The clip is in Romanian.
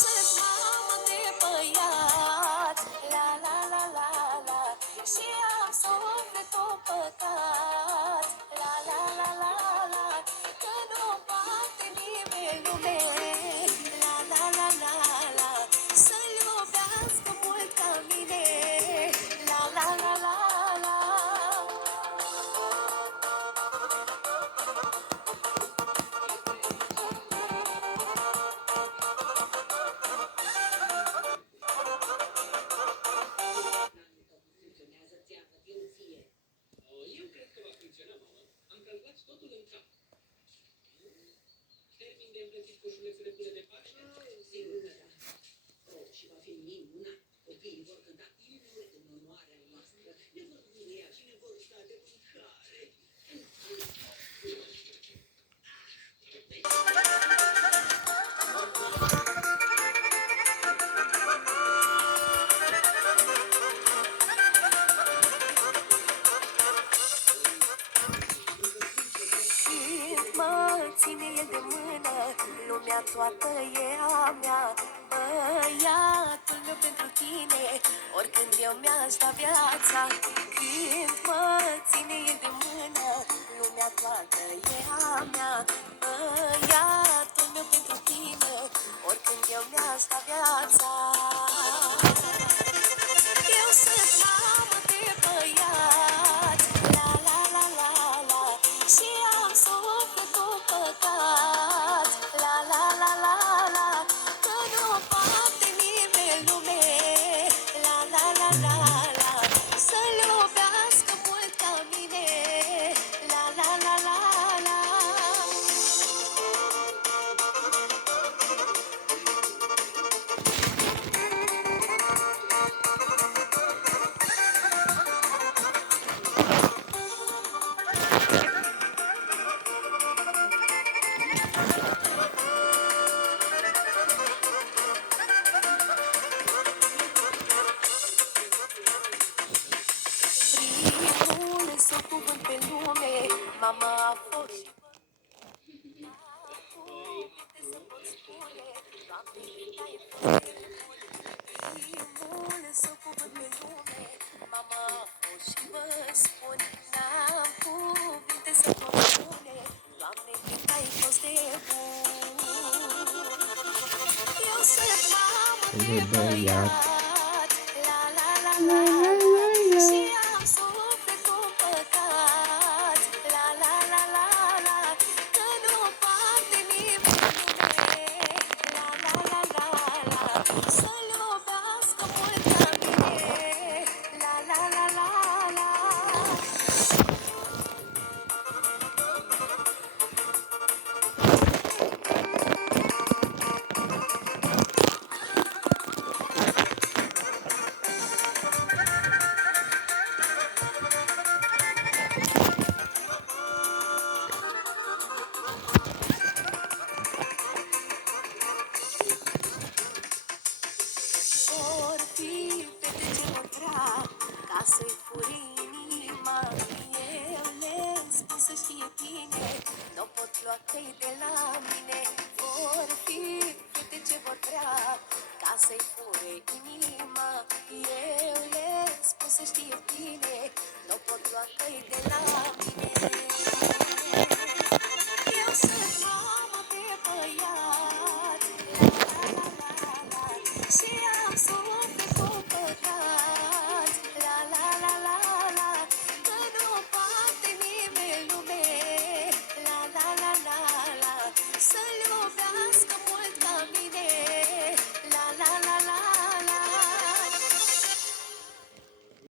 sunt mamă de băiat, la la la la la, și am sufletul păcat, la la la la la, că nu poate nimeni lume, la la la la la, să-l iubească mult ca mine, la la la la la. Eu cred că va funcționa, mamă. Am calculat totul în cap. Termin de împlătit coșulețele până de Paște? Sigur că da. Oh, și va fi minunat. Copiii vor cânta imnuri în onoarea noastră. Ne vor mânia și ne vor sta de mâncare. Când mă ține el de mână, lumea toată e a mea. Băiatul meu pentru tine, oricând eu mi-aș da viața. Când mă ține el de mână, lumea toată e a mea. Băiatul meu pentru tine, oricând eu mi-aș da viața. Eu sunt mamă de băiat, la la la la la, și am sufletul păcat, la la la la la, că nu poate nimeni lume, la la la la la, să-l iubească mult ca mine, la la la la la. Primul său cuvânt pe lume, mama a fost și cuvinte să pot spune, Doamne, ai fost primul său cuvânt pe lume, mama a fost și vă spun, n-am cuvinte să pot spune, Doamne, cât ai fost de bun. Eu sunt mamă de băiat, la la la la la, și am sufletul păcat, la la la la la, că nu poate nimeni lume, la la la la la, să-l iubească mult ca mine, la la la la la. Vor fi fete ce vor vrea ca să-i furi inima. Eu le-am spus să știe bine, n-o pot lua căi de la mine. Vor fi fete ce vor vrea ca să-i fure inima. Eu le-am spus să știe bine, n-o pot lua căi de la mine. Eu sunt mamă de băiat, la la la la la, și am sufletul păcat, la la la la la, că nu poate nimeni lume, la la la la la, să-l iubească mult ca mine,